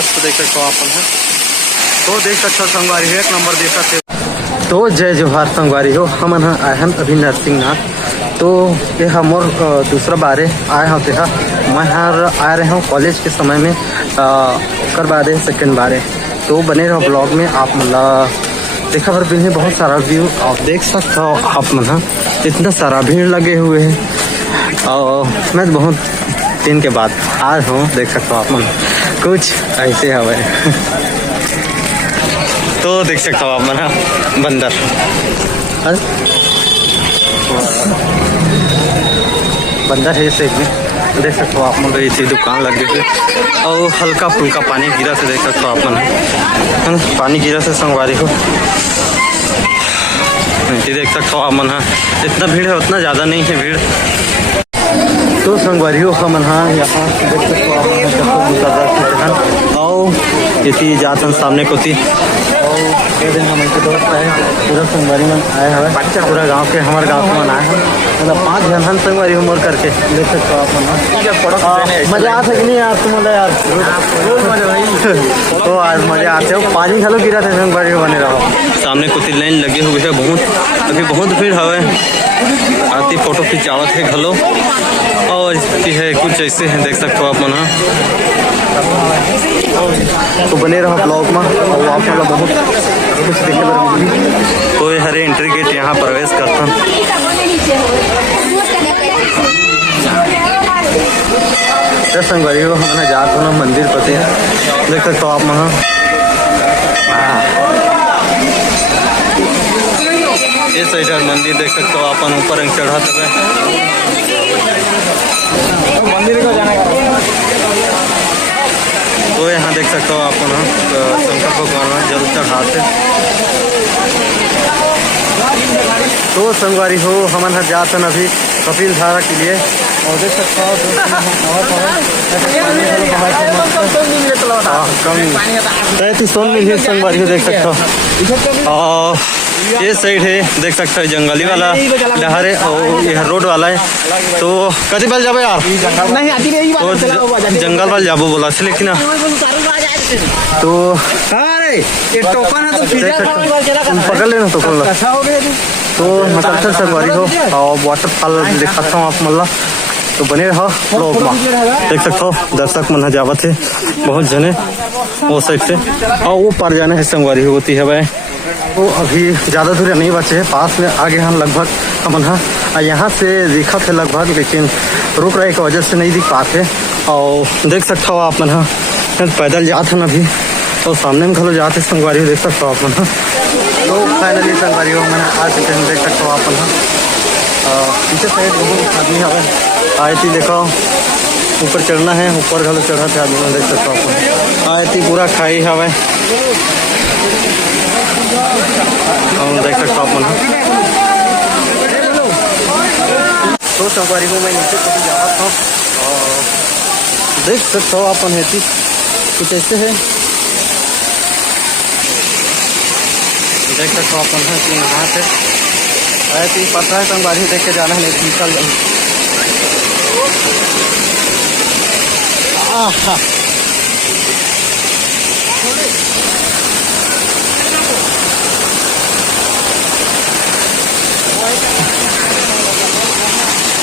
मस्त देख सकते हो आप है। तो देख सकते हो संगवारी हो, एक नंबर देख सकते हो। तो जय जोहार संगवारी हो, हम आए हैं अभी नरसिंहनाथ। तो यह मोर दूसरा बारे आए होते हैं। मैं यहाँ आ रहे हूँ कॉलेज के समय में कर बारे सेकेंड बारे। तो बने रहो ब्लॉग में। आप मतलब देखा पर भी बहुत सारा व्यू आप देख सकते हो। आप मतलब इतना सारा भीड़ लगे हुए हैं और मैं बहुत दिन के बाद आ रहा हूँ। देख सकते हो आप मन कुछ ऐसे हवे तो देख सकते हो आप मन बंदर बंदर है इसे देख सकते हो आप मन। इसी दुकान लगे हुए और हल्का फुल्का पानी गिरा से देख सकते हो आप मन। पानी गिरा से संगवारी हो देख सकते हो आप मन। इतना भीड़ है, उतना ज़्यादा नहीं है भीड़। तो संगवारी हो हम यहाँ देख सकते हो आप और इसी जातन सामने को थी और दोस्त है पूरा संगवारी मन आए हुए। पूरा गांव के हमारे गांव के मन आए हैं, मतलब 5 जन हम संगवारी उमर करके देख सकते हो आप मन। मजा आ सके नहीं यार तुम यार तो आज मजा आते हो। पानी खलो गिरा थे संगवारी बने रहो। सामने कुछ लाइन लगे हुए है बहुत, अभी बहुत भीड़ हवे। आती फोटो खिंचावत है घलो और है कुछ ऐसे हैं देख सकते हो आप मन। तो बने रहो ब्लॉग में और आप मतलब बहुत कुछ देखने पर मिली। तो हरे एंट्री गेट यहाँ प्रवेश करता संगवारी हो। हमने जात हो ना मंदिर पते देख सकते हो आप वहाँ। ये साइड मंदिर देख सकते हो अपन ऊपर चढ़ा तब मंदिर को जाना। तो यहाँ देख सकते हो आप शंकर भगवान जल चढ़ाते। तो संगवारी हो हम जाते हैं अभी कपिल धारा के लिए और देख सकते हो संगवारी हो देख सकते हो। और ये साइड है देख सकते हो जंगली वाला लहर है और यह रोड वाला है। तो कभी बल जाबो यार तो जंगल वाल जाबो बोला से लेकिन तो टोकन है तो पकड़ लेना तो तो मतलब संगवारी हो और वाटरफॉल दिखाता हूँ आप मतलब। तो बने रहो लोग देख सकते हो दर्शक मन जावत है बहुत जने वो साइड से और वो पार जाने है संगवारी होती है भाई। तो अभी ज़्यादा दूर नहीं बचे हैं, पास में आगे हम लगभग हम यहाँ से दिखा थे लगभग, लेकिन रुक रहे की वजह से नहीं दिख पाते। और देख सकते हो आप मन पैदल जाते हैं अभी तो सामने में खलो जाते संगवारी देख सकते हो आप मन। तो फाइनली संगवारी हो मैंने आ चुके हैं देख सकते हो आप मन। पीछे साइड बहुत आदमी है आए थी देखो ऊपर चढ़ना है, ऊपर खलो चढ़ा थे आदमी देख सकते हो आप आए थी पूरा खाई हवा देख सकते हो आप। तो संगवारी को मैं नीचे कभी जा रहा था और देख सकते हो आप कुछ ऐसे है देख सकते हो अपन है कि हाथ है ऐसे ही पता है संगवारी देख के जाना है नहीं निकल जाए।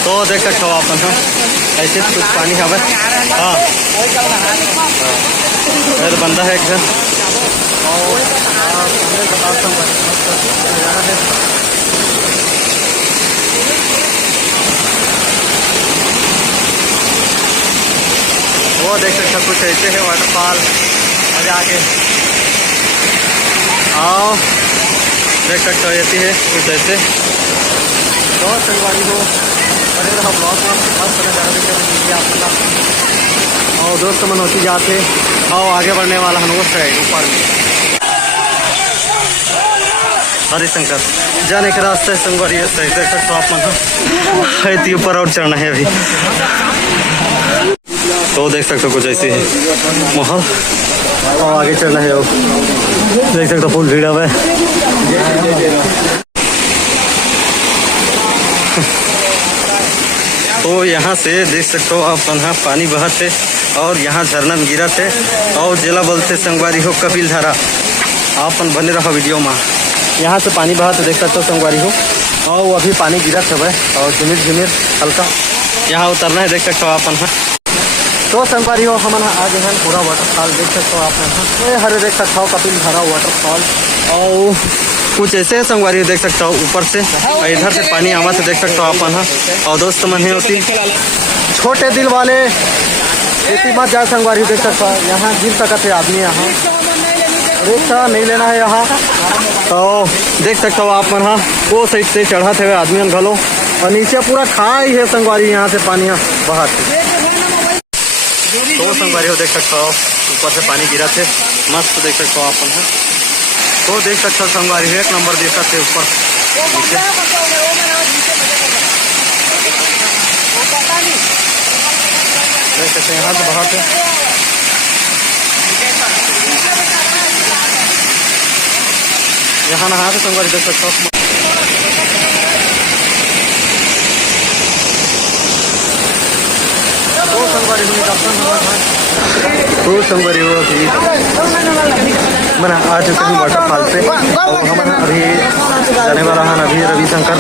तो देख सकते हो आप ऐसे कुछ पानी हवा। हाँ तो बंदा है एक वो देख सकते कुछ ऐसे है वाटरफॉल मजा आके आओ देख सकते हो ऐसी है कुछ ऐसे। तो संगवारी हो बड़े रहा ब्लॉग में मस्त नजारा और दोस्त मन होती जाते और आगे बढ़ने वाला हम साइड ऊपर में हरिशंकर जाने के रास्ते संगवारी साइड देख सकते हो आप मन ऊपर और चढ़ना है अभी। तो देख सकते हो कुछ ऐसी है माहौल और आगे चलना है देख सकते हो फुल भीड़ है। तो यहाँ से देख सकते हो आप पानी बहत है और यहाँ झरना में गिरा थे और जिला बोलते संगवारी हो कपिल धारा। आपन बने रहो वीडियो में। यहाँ से पानी बहा तो देख सकते हो संगवारी हो। और अभी पानी गिरा थे भाई और झिमिर झिमिर हल्का यहाँ उतरना है, देख सकते हो आपन। हाँ तो संगवारी हो हम आगे हैं पूरा वाटरफॉल देख सकते हो आप। हरे देख सकते हो कपिल धारा वाटरफॉल और कुछ ऐसे संगवारी देख सकते हो ऊपर से और इधर से पानी आवा से देख सकते हो अपन। हाँ और दोस्त मन है होती छोटे दिल वाले इसी मत जा संगवारी देख सकते हो। यहाँ गिर सकते थे आदमी, यहाँ रिक्शा नहीं लेना है यहाँ। तो देख सकते हो आप मन। हाँ वो साइड से चढ़ा थे आदमी घलो और नीचे पूरा खाई है संगवारी, यहाँ से पानी बहा थे। तो संगवारी हो देख सकते हो ऊपर से पानी गिरा थे मस्त देख सकते हो अपन। हाँ तो देख सकते हो संगवारी एक नंबर देख सकते ऊपर नीचे। देख सकते हैं यहाँ से बाहर से यहाँ नहा के संगवारी देख सकते हो। तो संगवारी हो अभी मैं आ चुके हैं वाटरफॉल पे और हम अभी जाने वाला है अभी रविशंकर।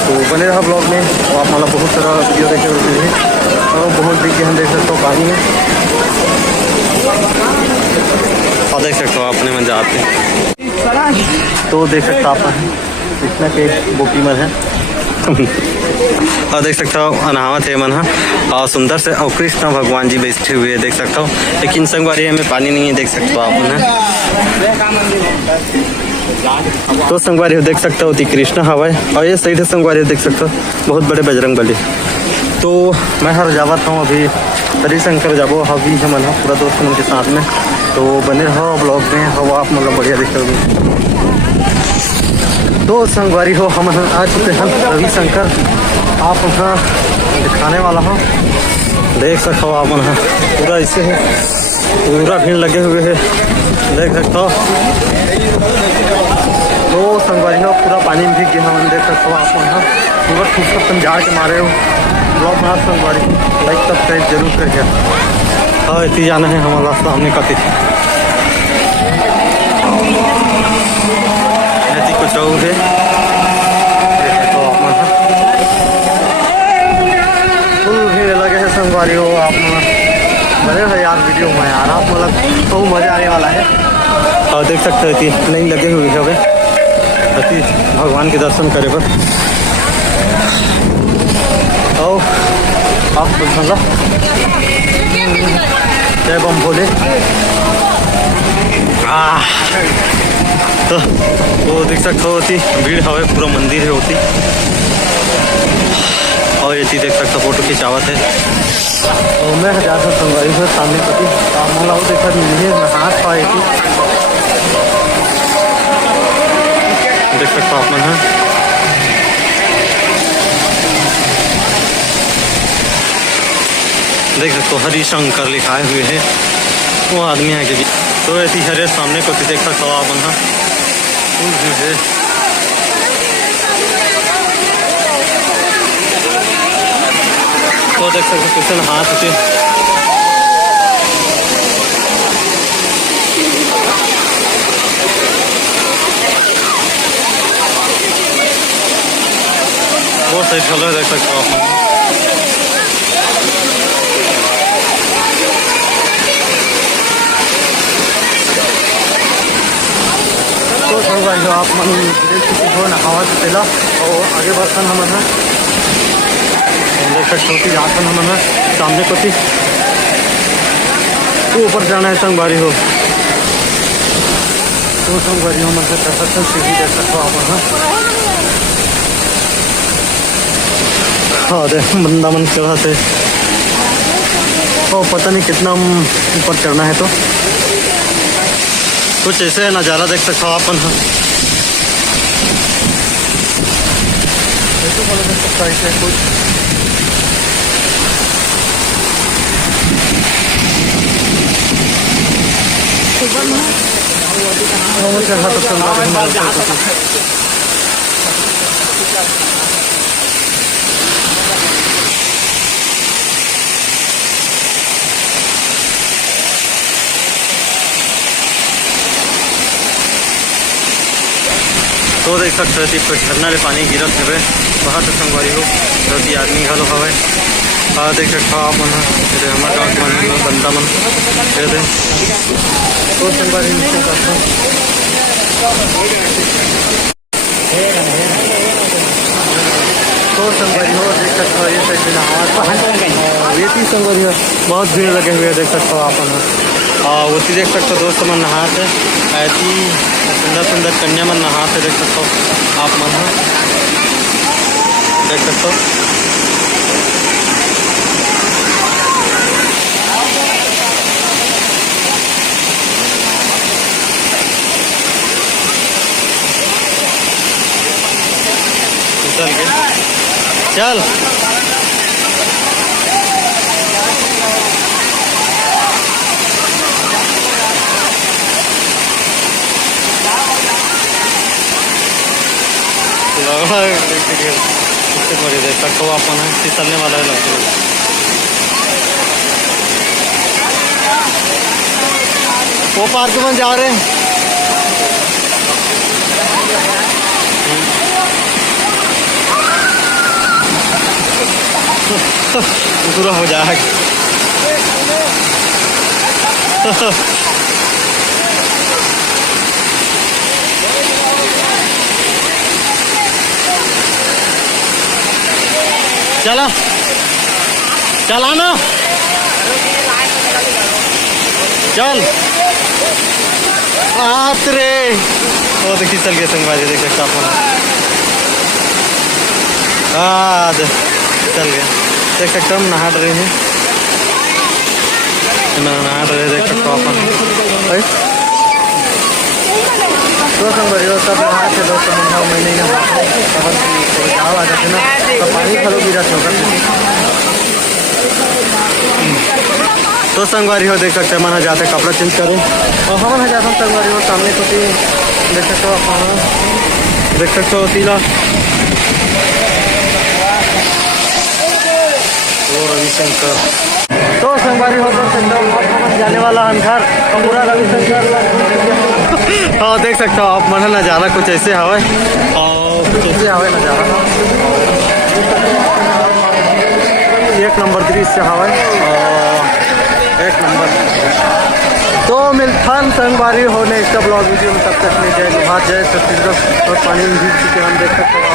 तो बने रहा ब्लॉग में और आप मतलब बहुत सारा वीडियो देखे हुए और बहुत दिख हम देख सकते हो पानी में और देख सकते हो अपने में जाते तो देख सकते हो आप कृष्णा के बोकी में है और देख सकते हो अनावत है मन और सुंदर से और कृष्ण भगवान जी बैठे हुए देख सकते हो। लेकिन संगवारी में पानी नहीं है देख सकते हो आप। तो संगवारी हो देख सकते हो कृष्ण हवाई और ये साइड है संगवारी देख सकते हो बहुत बड़े बजरंग बली। तो मैं हर जावत हूँ अभी हरिशंकर जाबो अभी है मन पूरा दोस्त मन के साथ में। तो बने रहो ब्लॉग में हवा आप मतलब बढ़िया देखोगे। तो संगवारी हो हम आ चुके हैं रविशंकर। आप वहाँ दिखाने वाला हूँ देख सकते हो आप वहाँ पूरा ऐसे है पूरा भीड़ लगे हुए है देख सकते हो। तो संगवारी हो पूरा पानी में भीग गया हम देख सकते हो आप वहाँ पूरा खूबसूरत तुम जा के मारे हो ब्लॉग में संगवारी लाइक सब्सक्राइब जरूर करिए। हाँ इतनी जाना है हमारा सामने का कुछ और है फुल भीड़ लगे है संगवारी हो आप बने हो यार वीडियो में यार आप मतलब बहुत मज़ा आने वाला है। और देख सकते हो कि नहीं लगे हुए है अति भगवान के दर्शन करे पर और आप मतलब जय बम भोले। तो वो देख सकते हो होती भीड़ हवा पूरा मंदिर है होती और ये चीज़ देख सकते हो फोटो खिंचावत है। और मैं जाकर संगवारी से सामने पति मला देखा हाथ पाए थी देख सकते हो आप मन है। देख सकते हो हरिशंकर लिखाए हुए है वो आदमी है कि तो ऐसी हरे सामने को देख सकते हो आप वहाँ फुल भीड़ है। तो देख सकते हो किसान हाथ से वो सही चल रहा है देख सकते हो आप। तो संगवारी हो आप मन देख चुके हो नहावा से पहला और आगे बर्तन हम है देख सकते हो कि आसन हम है सामने को थी तो ऊपर जाना है संगवारी हो। तो संगवारी हो मन से कर सकते सीढ़ी देख सकते हो आप। हाँ देख बंदा मन चढ़ा थे और पता नहीं कितना ऊपर चढ़ना है। तो कुछ ऐसे नज़ारा देख सकते हो अपन। ऐसे बोला जा सकता है ऐसे कुछ देख सकते हो झरना ले पानी गिरत हवे बहुत संगवारी हो दो आदमी घलो हवे देख सकते हो आप मन हमारे गाँव के मन बंदा मन दे तो संगवारी तो संगवारी हो देख सकते हो ये साइड नहावा ये चीज संगवारी हो बहुत भीड़ लगे हुए देख सकते हो आप उसी देख सकते हो दोस्त मन नहाते ऐसी सुंदर सुंदर कन्या मन नहाते देख सकते हो आप मन देख सकते हो चल के चल देख सकते हो अपन फिसलने वाला है लगता है वो पार्क में जा रहे हैं पूरा हो जाएगा चला चला ना चल आत रे वो देखिए चल गए संगवारी देख सकते आप चल गए देख सकते हम नहा रहे हैं नहा रहे देख सकते हो अपन तो संगवारी हो सब नहा के दोस्त मन मैं नहीं नहा आ जाते ना तो पानी खलो गिरा छोटा तो संगवारी हो देख सकते मन जाते कपड़ा चेंज करें और हम जाते संगवारी हो सामने कुछ देख सकते हो आप देख सकते हो तीला रविशंकर तो संगवारी हो तो जाने वाला अंधार पूरा रविशंकर हाँ देख सकते हो आप मन नज़ारा कुछ ऐसे हवे और कुछ ऐसे हवे नज़ारा एक नंबर दृश्य हवे एक नंबर तो मिलथन संगवारी हो नेक्स्ट ब्लॉग वीडियो में तब तक में जय जय छत्तीसगढ़ और पानी हम देख सकते हो